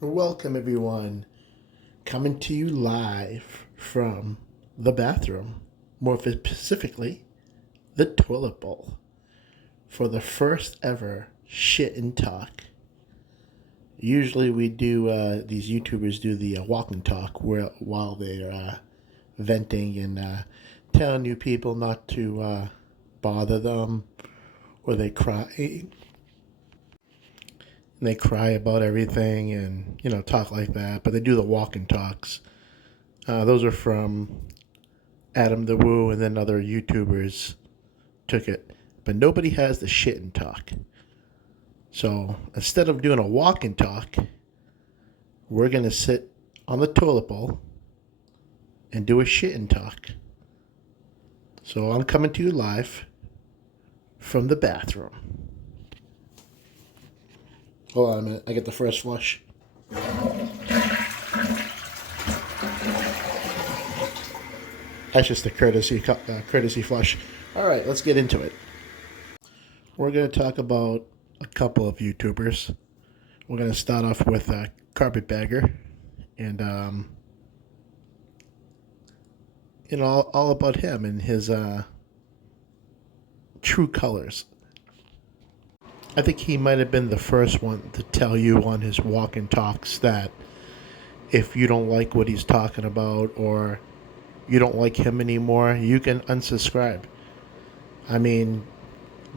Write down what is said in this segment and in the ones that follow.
Welcome, everyone. Coming to you live from the bathroom, more specifically, the toilet bowl, for the first ever shit and talk. Usually, we do, these YouTubers do the walk and talk while they're venting and telling you people not to bother them, or they cry about everything and talk like that, but they do the walk and talks. Those are from Adam the Woo, and then other YouTubers took it. But nobody has the shit and talk. So instead of doing a walk and talk, we're going to sit on the toilet bowl and do a shit and talk. So I'm coming to you live from the bathroom. Hold on a minute. I get the first flush. That's just a courtesy flush. All right, let's get into it. We're going to talk about a couple of YouTubers. We're going to start off with Carpetbagger, and all about him and his true colors. I think he might have been the first one to tell you on his walk and talks that if you don't like what he's talking about or you don't like him anymore, you can unsubscribe. I mean,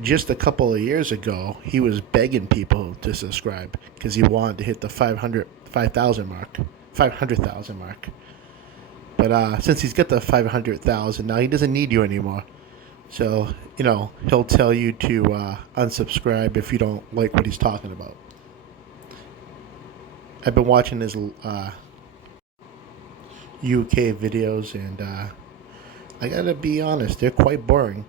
just a couple of years ago, he was begging people to subscribe because he wanted to hit the 500,000 mark. But since he's got the 500,000 now, he doesn't need you anymore. So, he'll tell you to unsubscribe if you don't like what he's talking about. I've been watching his UK videos, and I gotta be honest, they're quite boring.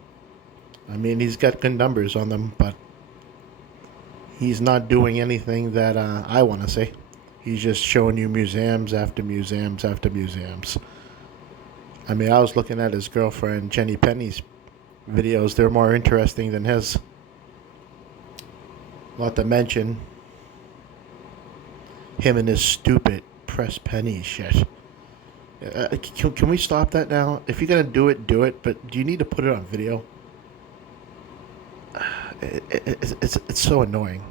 I mean, he's got good numbers on them, but he's not doing anything that I want to see. He's just showing you museums after museums after museums. I mean, I was looking at his girlfriend Jenny Penny's videos. They're more interesting than his. Not to mention him and his stupid press penny shit. Can we stop that now? If you're gonna do it. But do you need to put it on video? It's so annoying.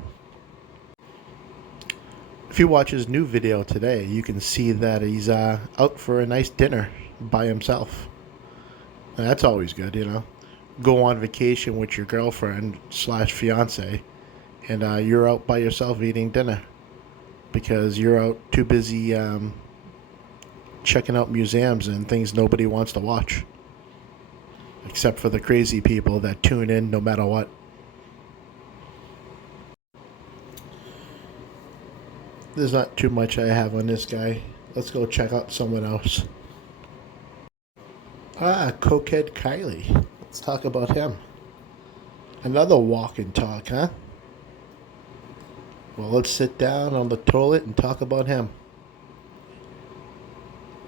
If you watch his new video today, you can see that he's out for a nice dinner by himself. And that's always good, Go on vacation with your girlfriend / fiance, and you're out by yourself eating dinner because you're out too busy checking out museums and things nobody wants to watch, except for the crazy people that tune in no matter what. There's not too much I have on this guy. Let's go check out someone else. Cokehead Kylie. Let's talk about him. Another walk and talk, huh? Well, let's sit down on the toilet and talk about him.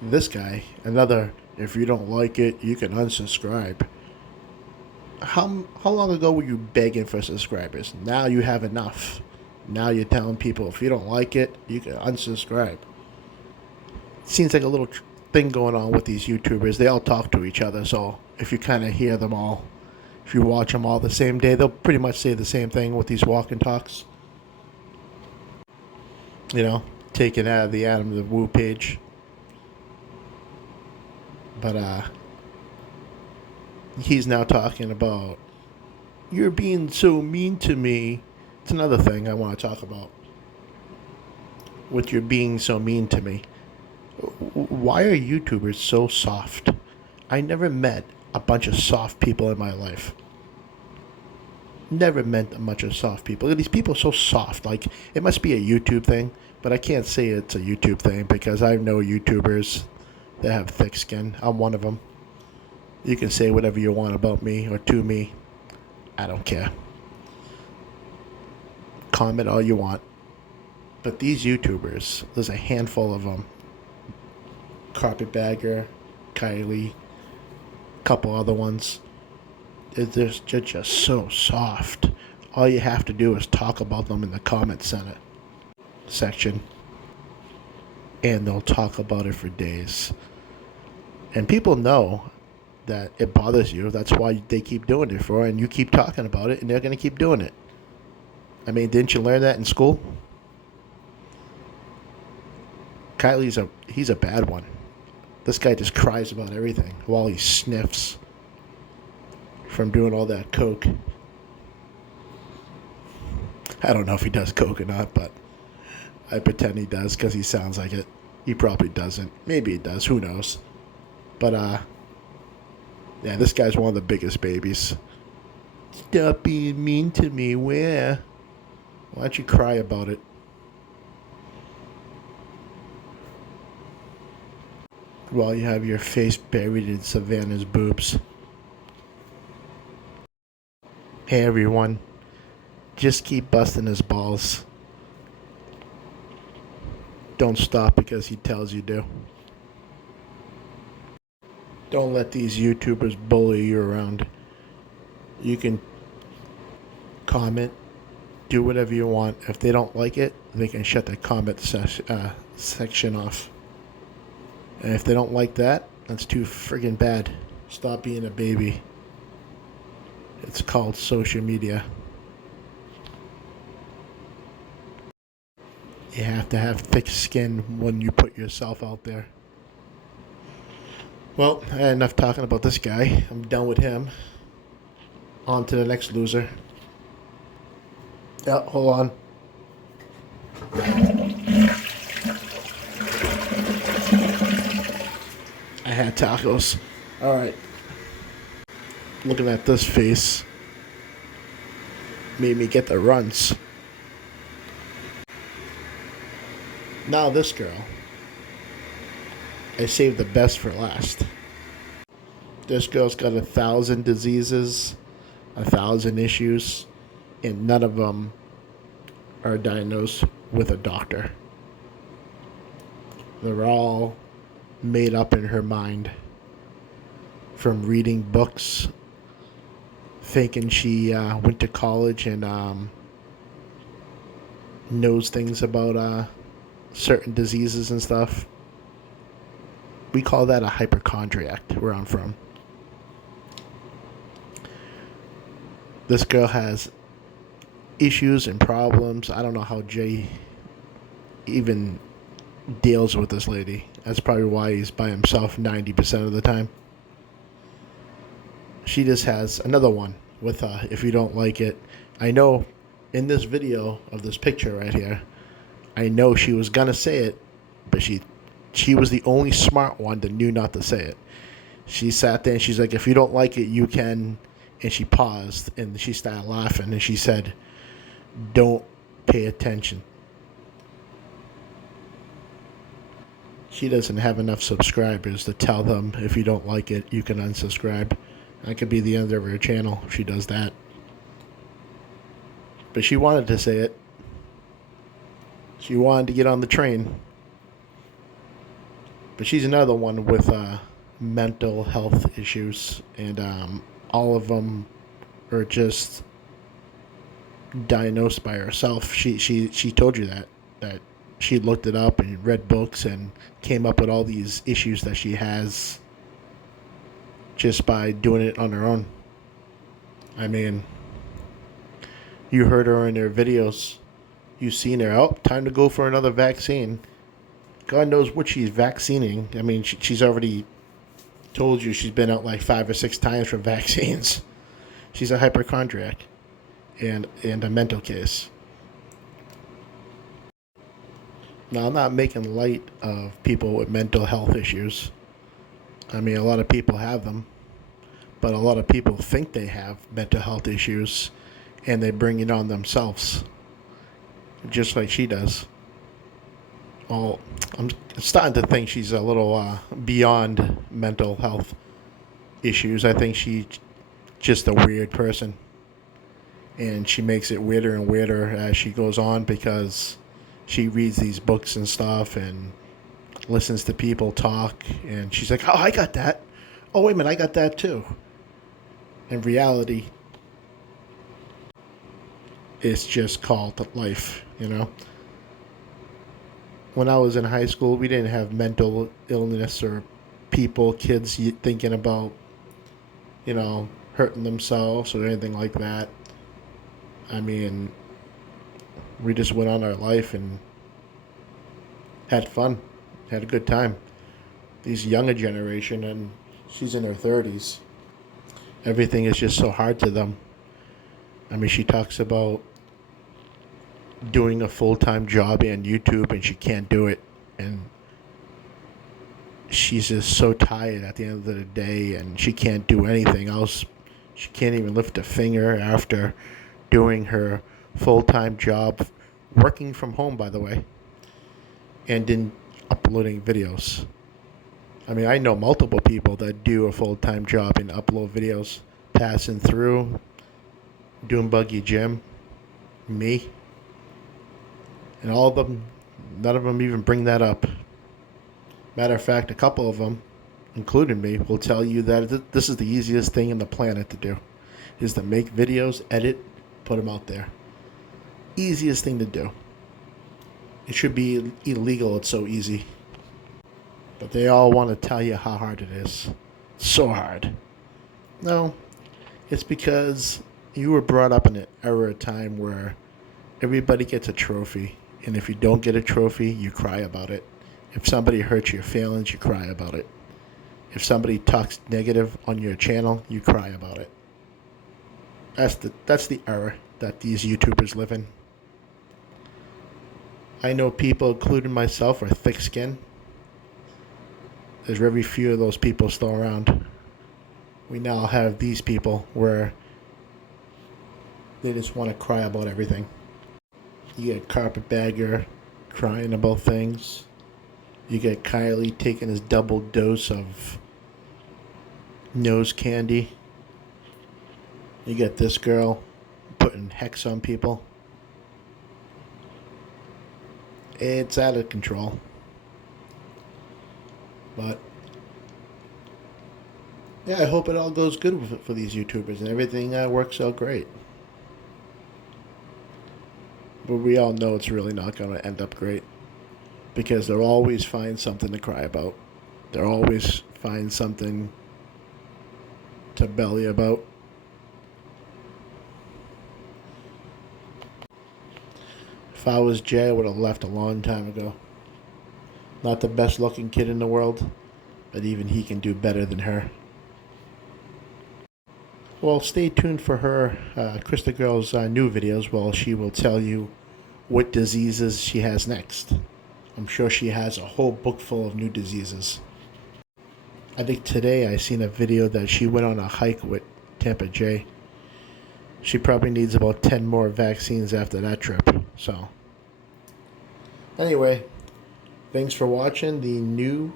This guy, another, if you don't like it, you can unsubscribe. How long ago were you begging for subscribers? Now you have enough. Now you're telling people if you don't like it, you can unsubscribe. Seems like a little thing going on with these YouTubers. They all talk to each other, so if you kind of hear them all, if you watch them all the same day, they'll pretty much say the same thing with these walk and talks. Taken out of the Adam the Woo page. But he's now talking about, you're being so mean to me. It's another thing I want to talk about. With your being so mean to me. Why are YouTubers so soft? I never met a bunch of soft people in my life. Never met a bunch of soft people. These people are so soft. Like, it must be a YouTube thing, but I can't say it's a YouTube thing because I know YouTubers that have thick skin. I'm one of them. You can say whatever you want about me or to me. I don't care. Comment all you want. But these YouTubers, there's a handful of them. Carpetbagger, Kylie, couple other ones. They're just so soft. All you have to do is talk about them in the comment section. and they'll talk about it for days. And people know that it bothers you. That's why they keep doing it for, and you keep talking about it, and they're going to keep doing it. I mean, didn't you learn that in school? He's a bad one. This guy just cries about everything while he sniffs from doing all that coke. I don't know if he does coke or not, but I pretend he does because he sounds like it. He probably doesn't. Maybe he does. Who knows? But yeah, this guy's one of the biggest babies. Stop being mean to me. Where? Why don't you cry about it? While you have your face buried in Savannah's boobs. Hey everyone, just keep busting his balls. Don't stop because he tells you to. Don't let these YouTubers bully you around. You can comment, do whatever you want. If they don't like it, they can shut the comment section off. And if they don't like that, that's too friggin' bad. Stop being a baby. It's called social media. You have to have thick skin when you put yourself out there. Well, I had enough talking about this guy. I'm done with him. On to the next loser. Yeah, hold on. I had tacos. All right. Looking at this face made me get the runs. Now this girl. I saved the best for last. This girl's got 1,000 diseases, 1,000 issues, and none of them are diagnosed with a doctor. They're all made up in her mind from reading books, thinking she went to college and knows things about certain diseases and stuff. We call that a hypochondriac where I'm from. This girl has issues and problems. I don't know how Jay even deals with this lady. That's probably why he's by himself 90% of the time. She just has another one with if you don't like it. I know in this video of this picture right here, I know she was going to say it, but she was the only smart one that knew not to say it. She sat there and she's like, if you don't like it, you can. And she paused and she started laughing and she said, don't pay attention. She doesn't have enough subscribers to tell them if you don't like it, you can unsubscribe. That could be the end of her channel if she does that. But she wanted to say it. She wanted to get on the train. But she's another one with mental health issues, and all of them are just diagnosed by herself. She told you that she looked it up and read books and came up with all these issues that she has just by doing it on her own. I mean, you heard her in her videos. You've seen her. Oh, time to go for another vaccine. God knows what she's vaccinating. I mean, she's already told you she's been out like 5 or 6 times for vaccines. She's a hypochondriac and a mental case. Now, I'm not making light of people with mental health issues. I mean, a lot of people have them, but a lot of people think they have mental health issues, and they bring it on themselves, just like she does. Well, I'm starting to think she's a little beyond mental health issues. I think she's just a weird person, and she makes it weirder and weirder as she goes on because she reads these books and stuff and listens to people talk, and she's like, oh, I got that. Oh, wait a minute, I got that too. In reality, it's just called life, you know? when I was in high school, we didn't have mental illness or kids thinking about, hurting themselves or anything like that. I mean, we just went on our life and had fun, had a good time. These younger generation, and she's in her 30s, everything is just so hard to them. I mean, she talks about doing a full-time job on YouTube and she can't do it. And she's just so tired at the end of the day and she can't do anything else. She can't even lift a finger after doing her full-time job, working from home, by the way, and in uploading videos. I mean, I know multiple people that do a full-time job and upload videos, passing through, doing buggy gym, me, and all of them, none of them even bring that up. Matter of fact, a couple of them, including me, will tell you that this is the easiest thing on the planet to do, is to make videos, edit, put them out there. Easiest thing to do. It should be illegal, it's so easy. But they all want to tell you how hard it is. So hard. No, it's because you were brought up in an era of time where everybody gets a trophy. And if you don't get a trophy, you cry about it. If somebody hurts your feelings, you cry about it. If somebody talks negative on your channel, you cry about it. That's the era that these YouTubers live in. I know people, including myself, are thick-skinned. There's very few of those people still around. We now have these people where they just want to cry about everything. You get Carpetbagger crying about things. You get Kylie taking his double dose of nose candy. You get this girl putting hex on people. It's out of control. But yeah, I hope it all goes good for these YouTubers and everything works out great. But we all know it's really not going to end up great, because they'll always find something to cry about. They'll always find something to belly about. If I was Jay, I would have left a long time ago. Not the best looking kid in the world, but even he can do better than her. Well, stay tuned for her, Krista Girl's new videos. Well, she will tell you what diseases she has next. I'm sure she has a whole book full of new diseases. I think today I seen a video that she went on a hike with Tampa J. She probably needs about 10 more vaccines after that trip. So, anyway, thanks for watching the new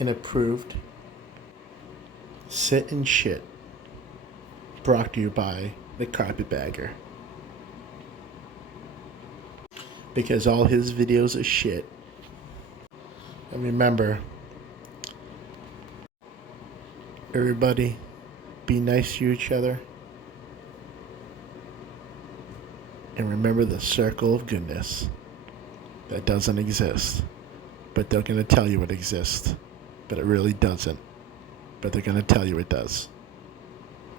and approved Sit and Shit, brought to you by the Carpetbagger. Because all his videos are shit. And remember, everybody, be nice to each other. And remember the circle of goodness that doesn't exist. But they're going to tell you it exists. But it really doesn't. But they're going to tell you it does.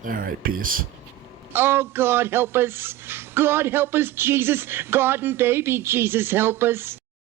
Alright, peace. Oh, God help us. God help us, Jesus. God and baby Jesus help us.